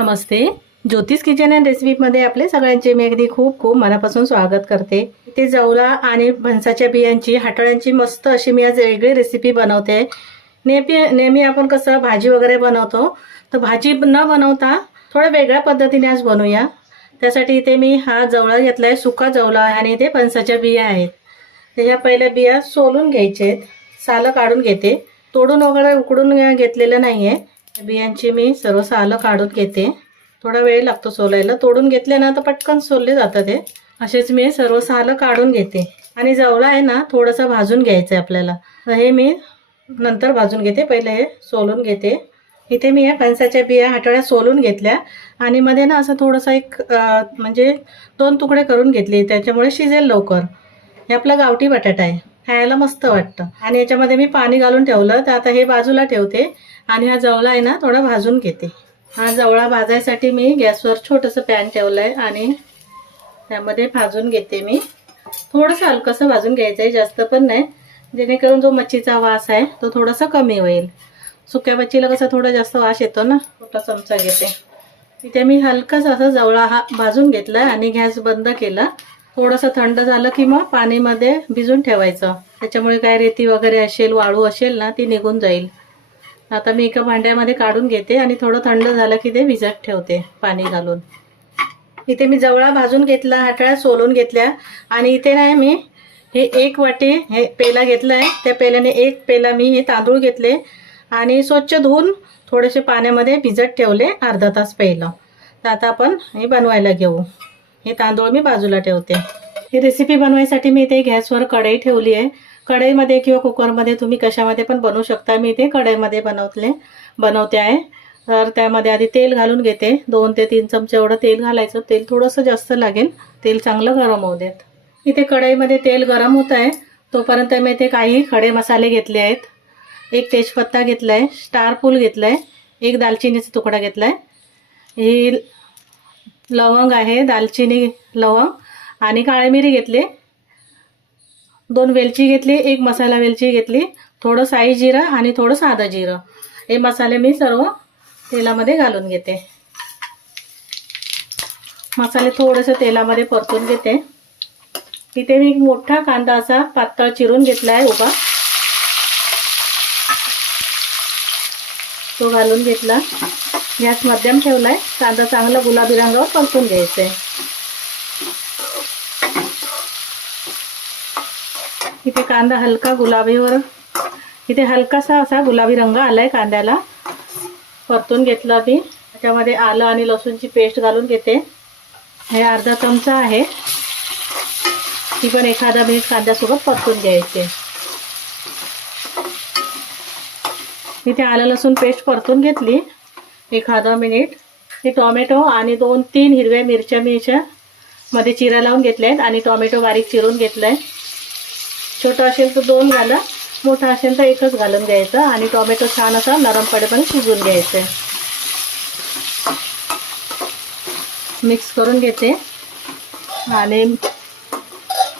नमस्ते. ज्योतिष kitchen and रेसिपीमध्ये आपले सगळ्यांचे मी अगदी खूप खूप मनापासून स्वागत करते. इथे जवला आणि फणसाच्या बियांची हाटोळ्यांची मस्त अशी मी आज वेगळी रेसिपी बनवते. नेहमी आपण कसं भाजी वगैरे बनवतो, तर भाजी न बनवता थोड्या वेगळ्या पद्धतीने आज बनवूया. त्यासाठी इथे मी हा जवळा घेतला आहे, सुका जवला, आणि इथे फणसाच्या बिया आहेत. ह्या पहिल्या बिया सोलून घ्यायचे आहेत, सालं काढून घेते. तोडून वगैरे उकडून घेतलेलं नाही आहे. बियांची मी सर्व सालं काढून घेते. थोडा वेळ लागतो सोलायला. तोडून घेतले ना तर पटकन सोलले जातात ते. असेच मी सर्व सालं काढून घेते. आणि जवळा आहे ना थोडंसं भाजून घ्यायचं आहे आपल्याला, तर हे मी नंतर भाजून घेते. पहिले हे सोलून घेते. इथे मी या फणसाच्या बिया हाटोळ्या सोलून घेतल्या आणि मध्ये ना असं थोडंसं म्हणजे 2 तुकडे करून घेतले, त्याच्यामुळे शिजेल लवकर. हे आपला गावठी बटाटा आहे, खायला मस्त वाटतं. आणि याच्यामध्ये मी पाणी घालून ठेवलं, तर आता हे बाजूला ठेवते आणि हा जवळा आहे ना थोडा भाजून घेते. हा जवळा भाजायसाठी मी गॅसवर छोटंसं पॅन ठेवलं आहे आणि त्यामध्ये भाजून घेते. मी थोडंसं हलकंसं भाजून घ्यायचं आहे, जास्त पण नाही, जेणेकरून जो मच्छीचा वास आहे तो थोडासा कमी होईल. सुक्या मच्छीला कसं थोडा जास्त वास येतो ना. छोटा चमचा घेते. इथे मी हलकासा असा जवळा हा भाजून घेतला आणि गॅस बंद केला. थोडंसं थंड झालं की मग पाणीमध्ये भिजून ठेवायचं, त्याच्यामुळे काय रेती वगैरे असेल, वाळू असेल ना, ती निघून जाईल. आता मी एका भांड्यामध्ये काढून घेते आणि थोडं थंड झालं की ते भिजत ठेवते पाणी घालून. इथे मी जवळा भाजून घेतला, हाटळ्या सोलून घेतल्या आणि इथे नाही मी हे 1 वाटी हे पेला घेतला आहे. त्या पेल्याने 1 पेला मी हे तांदूळ घेतले आणि स्वच्छ धुवून थोडेसे पाण्यामध्ये भिजत ठेवले अर्धा तास पहिलं. तर आता आपण हे बनवायला घेऊ. हे तांदूळ मी बाजूला ठेवते. ही रेसिपी बनवायसाठी मी इथे गॅसवर कढई ठेवली आहे. कढईमध्ये किंवा कुकरमध्ये तुम्ही कशामध्ये पण बनवू शकता. मी इथे कढईमध्ये बनवते आहे. तर त्यामध्ये आधी तेल घालून घेते. 2 ते 3 चमचे एवढं तेल घालायचं. तेल थोडंसं जास्त लागेल. तेल चांगलं गरम होऊ देत. इथे कढईमध्ये तेल गरम होत आहे, तोपर्यंत मी इथे काही खडे मसाले घेतले आहेत. 1 तेजपत्ता घेतला आहे, स्टार फूल घेतला आहे, 1 दालचिनीचा तुकडा घेतला आहे, ही लवंग आहे, दालचिनी लवंग, आणि काळी मिरी घेतली, 2 वेलची घेतली, 1 मसाला वेलची घेतली, थोडं साई जिरं आणि थोडं साधं जिरं. हे मसाले मी सर्व तेलामध्ये घालून घेते. मसाले थोडेसे तेलामध्ये परतून घेते. इथे मी मोठा कांदा असा पातळ चिरून घेतला आहे उभा, तो घालून घेतला. गॅस मध्यम ठेवला आहे. कांदा चांगला गुलाबी रंगावर परतून घ्यायचा आहे. इथे कांदा हलका गुलाबीवर, इथे हलकासा असा गुलाबी रंग आलाय कांद्याला. परतून घेतला मी. त्याच्यामध्ये आलं आणि लसूणची पेस्ट घालून घेते. हे अर्धा चमचा आहे, ती पण एखादा मिनिट कांद्यासोबत परतून घ्यायचे. इथे आलं लसूण पेस्ट परतून घेतली एखादा मिनिट. हे टोमॅटो आणि 2-3 हिरव्या मिरच्या मी मध्ये चिरा लावून घेतल्या आहेत आणि टोमॅटो बारीक चिरून घेतलाय. छोटा असेल तर 2 घाला, मोठा असेल तर 1च घालून घ्यायचा. आणि टोमॅटो छान असा नरम पडेपर्यंत शिजवून घ्यायचं. मिक्स करून घेते आणि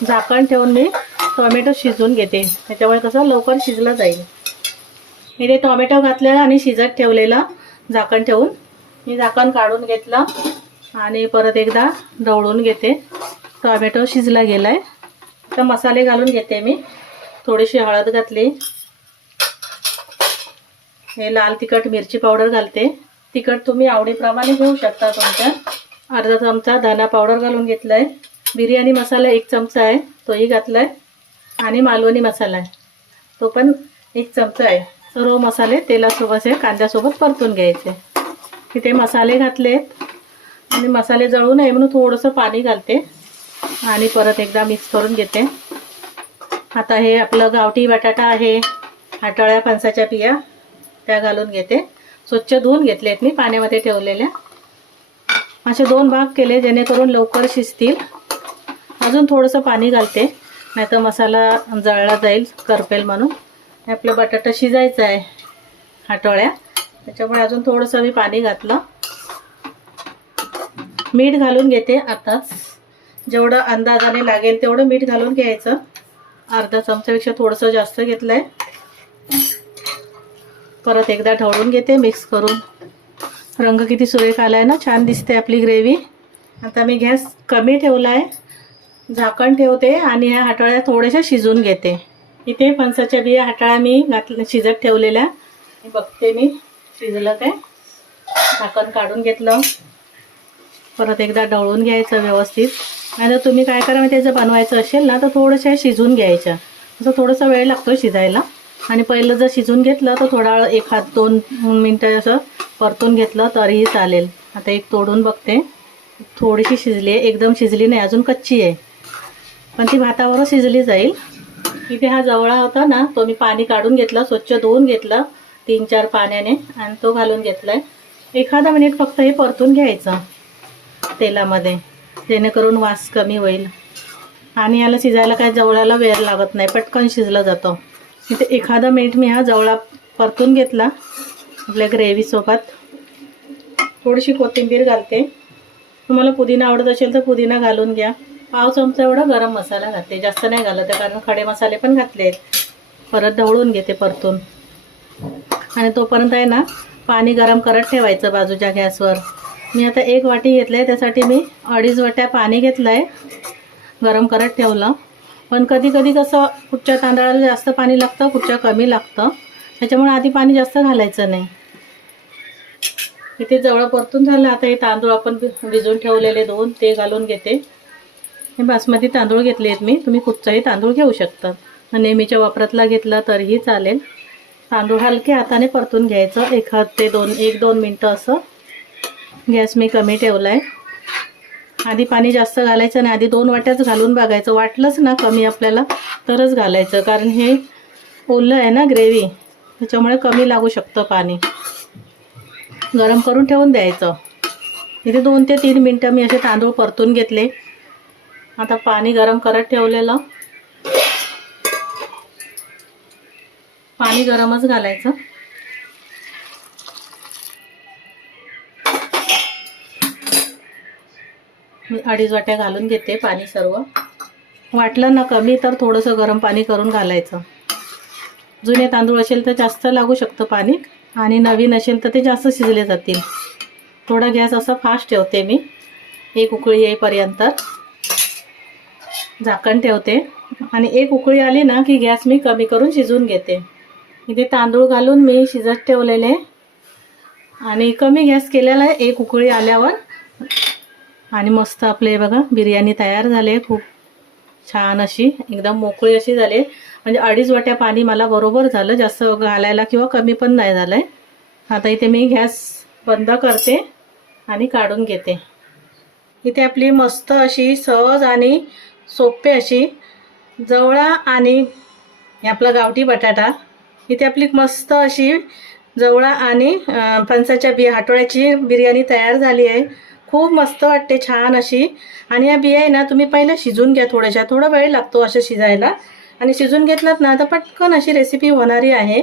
झाकण ठेवून मी टोमॅटो शिजवून घेते, त्याच्यामुळे कसं लवकर शिजलं जाईल. इथे टोमॅटो घातलेला आणि शिजत ठेवलेला झाकण ठेवून मी झाकण काढून घेतलं आणि परत एकदा ढवळून घेते. टोमॅटो शिजला गेलाय. तर मसाले घालून घेते मी. थोडीशी हळद घातली, हे लाल तिखट मिरची पावडर घालते. तिखट तुम्ही आवडीप्रमाणे घेऊ शकता तुमच्या. अर्धा चमचा धना पावडर घालून घेतलाय. बिर्याणी मसाला 1 चमचा आहे, तोही घातलाय. आणि मालवणी मसाला आहे, तो पण 1 चमचा आहे. सर्व मसाले तेलासोबत कांद्यासोबत परतून घ्यायचे. तिथे मसाले घातले आणि मसाले जळू नये म्हणून थोडंसं पाणी घालते आणि परत एकदा मिक्स करून घेते. आता हे आपलं गावठी बटाटा आहे, हाटोळ्या फणसाच्या बिया त्या घालून घेते. स्वच्छ धुवून घेतलेत मी पाण्यामध्ये ठेवलेल्या. असे 2 भाग केले जेणेकरून लवकर शिजतील. अजून थोडंसं पाणी घालते, नाहीतर मसाला जळला जाईल, करपेल म्हणून. आपलं बटाटा शिजायचं आहे हाटोळ्या, त्याच्यामुळे अजून थोडंसं मी पाणी घातलं. मीठ घालून घेते. आताच जेवढं अंदाजाने लागेल तेवढं मीठ घालून घ्यायचं. अर्धा चमच्यापेक्षा थोडंसं जास्त घेतलं आहे. परत एकदा ढवळून घेते मिक्स करून. रंग किती सुरेख आला आहे ना, छान दिसते आपली ग्रेव्ही. आता मी गॅस कमी ठेवला आहे, झाकण ठेवते आणि ह्या हाताळ्या थोड्याशा शिजून घेते. इथे फणसाच्या बिया हाताळ्या मी शिजत ठेवलेल्या. बघते मी शिजलं काय. झाकण काढून घेतलं, परत एकदा ढवळून घ्यायचं व्यवस्थित. आणि जर तुम्ही काय करा, त्याचं बनवायचं असेल ना तर थोडंसं शिजून घ्यायचं. असं थोडासा वेळ लागतो शिजायला. आणि पहिलं जर शिजून घेतलं तर थोडा वेळ 1-2 मिनटं असं परतून घेतलं तरीही चालेल. आता एक तोडून बघते, थोडीशी शिजली आहे, एकदम शिजली नाही, अजून कच्ची आहे, पण ती भातावर शिजली जाईल. इथे हा जवळा होता ना, तो मी पाणी काढून घेतला, स्वच्छ धुवून घेतला 3-4 पाण्याने आणि तो घालून घेतला आहे. 1 मिनिट फक्त हे परतून घ्यायचं तेलामध्ये, जेणेकरून वास कमी होईल. आणि याला शिजायला काय जवळाला वेळ लागत नाही, पटकन शिजलं जातं. इथे 1 मिनिट मी हा जवळा परतून घेतला आपल्या ग्रेव्हीसोबत. थोडीशी कोथिंबीर घालते. तुम्हाला पुदिना आवडत असेल तर पुदिना घालून घ्या. 1/2 चमचा एवढा गरम मसाला घालते, जास्त नाही घालत कारण खडे मसाले पण घातले आहेत. परत ढवळून घेते परतून. आणि तोपर्यंत आहे ना पाणी गरम करत ठेवायचं बाजूच्या गॅसवर. मी आता 1 वाटी घेतलं आहे, त्यासाठी मी 2.5 वाट्या पाणी घेतलं आहे, गरम करत ठेवलं. पण कधी कधी कसं कुठच्या तांदळाला जास्त पाणी लागतं, कुठच्या कमी लागतं, त्याच्यामुळे आधी पाणी जास्त घालायचं नाही. इथे जवळ परतून झालं. आता हे तांदूळ आपण भिजवून ठेवलेले 2 ते घालून घेते. हे बासमती तांदूळ घेतले आहेत मी, तुम्ही कुठचाही तांदूळ घेऊ शकता, नेहमीच्या वापरातला घेतला तरीही चालेल. तांदूळ हलके हाताने परतून घ्यायचं 1-2 मिनटं असं. गॅस मी कमी ठेवला आहे. आधी पाणी जास्त घालायचं नाही, आधी 2 वाट्याच घालून बघायचं. वाटलंच ना कमी आपल्याला तरच घालायचं, कारण हे ओलं आहे ना ग्रेव्ही, त्याच्यामुळे कमी लागू शकतं पाणी. गरम करून ठेवून द्यायचं. इथे 2 ते 3 मिनटं मी असे तांदूळ परतून घेतले. आता पाणी गरम करत ठेवलेलं, पाणी गरमच घालायचं. मी 2.5 वाट्या घालून घेते पाणी सर्व. वाटलं ना कमी तर थोडंसं गरम पाणी करून घालायचं. जुने तांदूळ असेल तर जास्त लागू शकतं पाणी, आणि नवीन असेल तर ते जास्त शिजले जातील. थोडा गॅस असा फास्ट ठेवते मी, 1 उकळी येईपर्यंत झाकण ठेवते. आणि 1 उकळी आली ना की गॅस मी कमी करून शिजवून घेते. इथे तांदूळ घालून मी शिजत ठेवलेले आणि कमी गॅस केलेला आहे 1 उकळी आल्यावर. आणि मस्त आपले बघा बिर्याणी तयार झाले. खूप छान अशी एकदम मोकळी अशी झाली. म्हणजे 2.5 वाट्या पाणी मला बरोबर झालं, जास्त घालायला किंवा कमी पण नाही झालं आहे. आता इथे मी गॅस बंद करते आणि काढून घेते. इथे आपली मस्त अशी सहज आणि सोपे अशी जवळा आणि आपला गावठी बटाटा, इथे आपली मस्त अशी जवळा आणि फणसाच्या बिया हाटोळ्याची बिर्याणी तयार झाली आहे. खूप मस्त वाटते, छान अशी. आणि या बिया आहे ना तुम्ही पहिलं शिजून घ्या, थोडा वेळ लागतो असं शिजायला. आणि शिजून घेतलात ना तर पटकन अशी रेसिपी होणारी आहे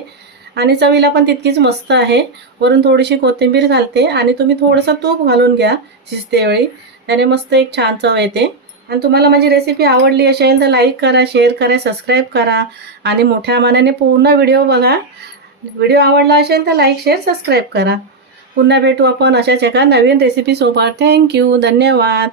आणि चवीला पण तितकीच मस्त आहे. वरून थोडीशी कोथिंबीर घालते आणि तुम्ही थोडंसं तूप घालून घ्या शिजतेवेळी, त्याने मस्त एक छान चव येते. आणि तुम्हाला माझी रेसिपी आवडली असेल तर लाईक करा, शेअर करा, सबस्क्राईब करा आणि मोठ्या मनाने पूर्ण व्हिडिओ बघा. व्हिडिओ आवडला असेल तर लाईक, शेअर, सबस्क्राईब करा. पुन्हा भेटू आपण अशाच एका नवीन रेसिपीसोबत. थँक्यू, धन्यवाद.